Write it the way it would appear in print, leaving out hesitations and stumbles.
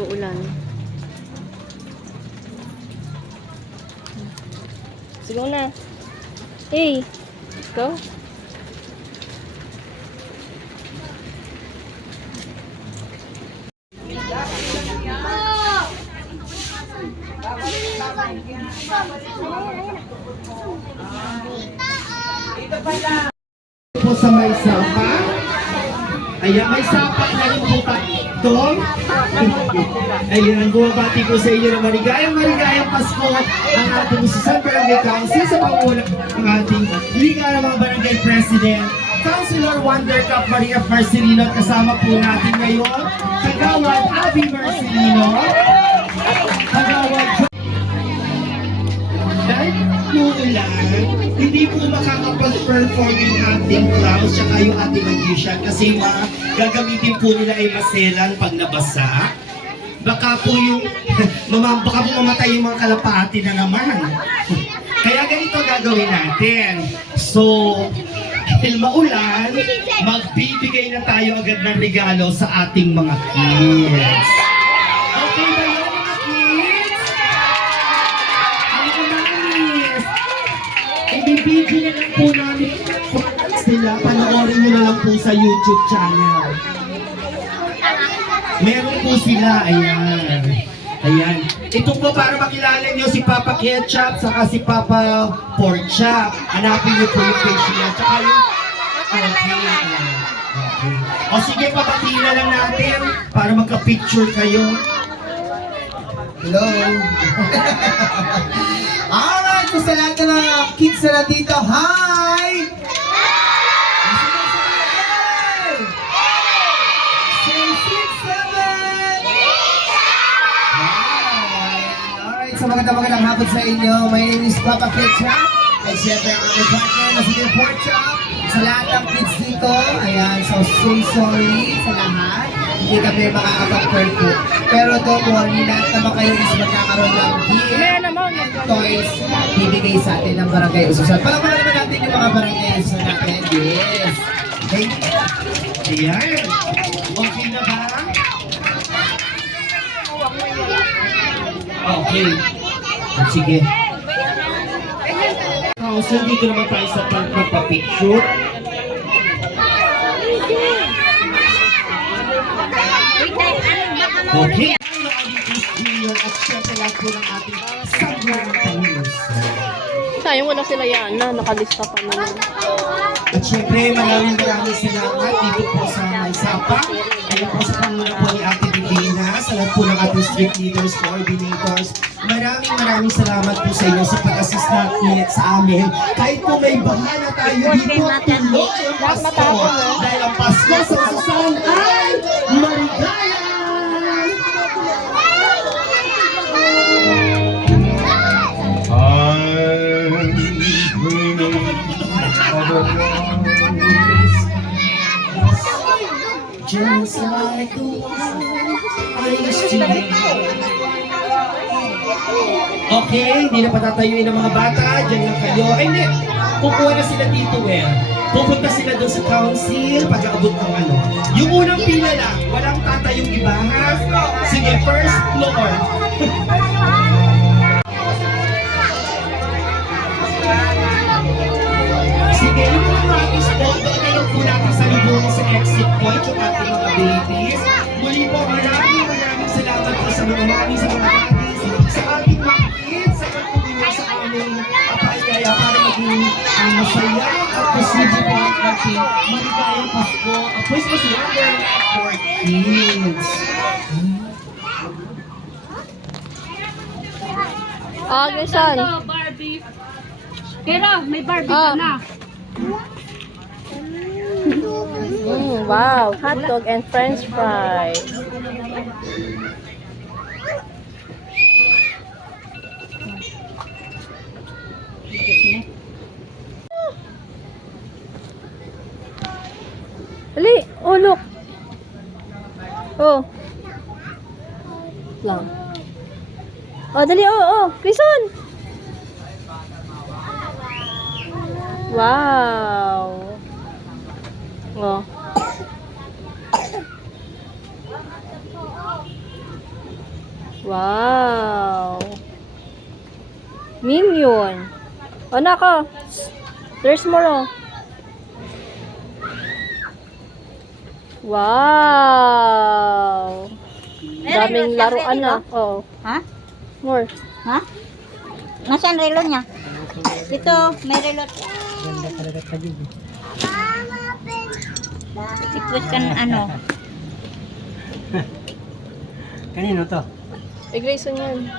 Umuulan. Sigaw na. Hey! Go. Po sa may sapa. Ayan, may sapa na rin po doon. Ayan, bumabati ko sa inyo na maligayang Pasko ang ating Susan Barangay Council sa pangulang ng ating Liga ng mga Barangay President, Councilor Wonder Cup Maria Marcelino, at kasama po natin ngayon, Kagawad Abby Marcelino, Kagawad dahil uulan, hindi po makakapag-perform yung ating clowns tsaka yung ating magician kasi gagamitin po nila ay maselan pag nabasa. Baka po yung baka po mamatay yung mga kalapati na naman. Kaya ganito gagawin natin. So, dahil maulan, magbibigay na tayo agad ng regalo sa ating mga kids. Okay ba yun, mga kids? I-video na lang po namin sila. Panoorin nyo na lang po sa YouTube channel. Meron po sila. Ayan. Ayan. Ito po para makilala nyo si Papa Ketchup saka si Papa Pork Chop. Hanapin nyo po yung page niya. Tsaka yung... Okay. O sige, papatiin na lang natin para magka-picture kayo. Hello! Alright, so sa lahat ng mga kids na dito, hi! Say 6, 7! Alright, so magandang hapon sa inyo. My name is Papa Ketchup. At syempre ang aming partner na si Pork Chop. Sa lahat ng kids dito, ayan, so say sorry sa lahat. Hindi kami makakapag-perform po. Pero don't worry, lahat naman kayo is magkakaroon ng toys bibigay sa atin ng Barangay Ususan. Palamahan naman natin yung mga Barangay Ususan natin. Yes! Okay? Ayan. Okay na ba? Okay. Sige. So, dito naman tayo sa pagpapicture. Okay. At syempre lang po ng ating Sagrang Panginoon. Sayang wala sila yan na nakalista pa naman. At syempre, maraming salamat dito po sa Maysapa. Ayun po sa panguna po ni Ate Divina, sa lahat po ng ating street leaders, coordinators. Maraming salamat po sa inyo sa pag-assist natin sa amin. Kahit po may bahala tayo dito, tuloy ang Pasko. Dahil ang Pasko sa Susan ay maligaya! Just like the one I used to be. Okay, hindi na patatayuin ng mga bata. Diyan lang kayo. Ay, hindi. Pupuha na sila dito eh. Pupunta sila doon sa council pag-aabot ng ano. Yung unang pila lang, walang tatayong iba ha. Sige, first floor. Sige, yung mga practice po, doon na lang po natin sa lubungan sa exit point yung ating mga babies. Muli po, maraming salamat po sa mga mami, sa mga daddies, sa ating mga kids, sa pagpupulong sa aming papaligaya para maging masaya at posible po ang ating maligayang Pasko. A Christmas wonder for kids. Agresan. Barbie. Pero may Barbie ka na. Wow, hotdog and french fries. Dali, oh look. Oh. Lang. Oh, dali, oh, Krison. Wow. Oh. Wow. Minion. O, nako. There's more, oh. Wow. Daming laruan na. Oo. Ha? More. Ha? Nasaan relo niya? Dito, may relo. Ipos ka ng ano? Kanino to? Eh, Grayson yan.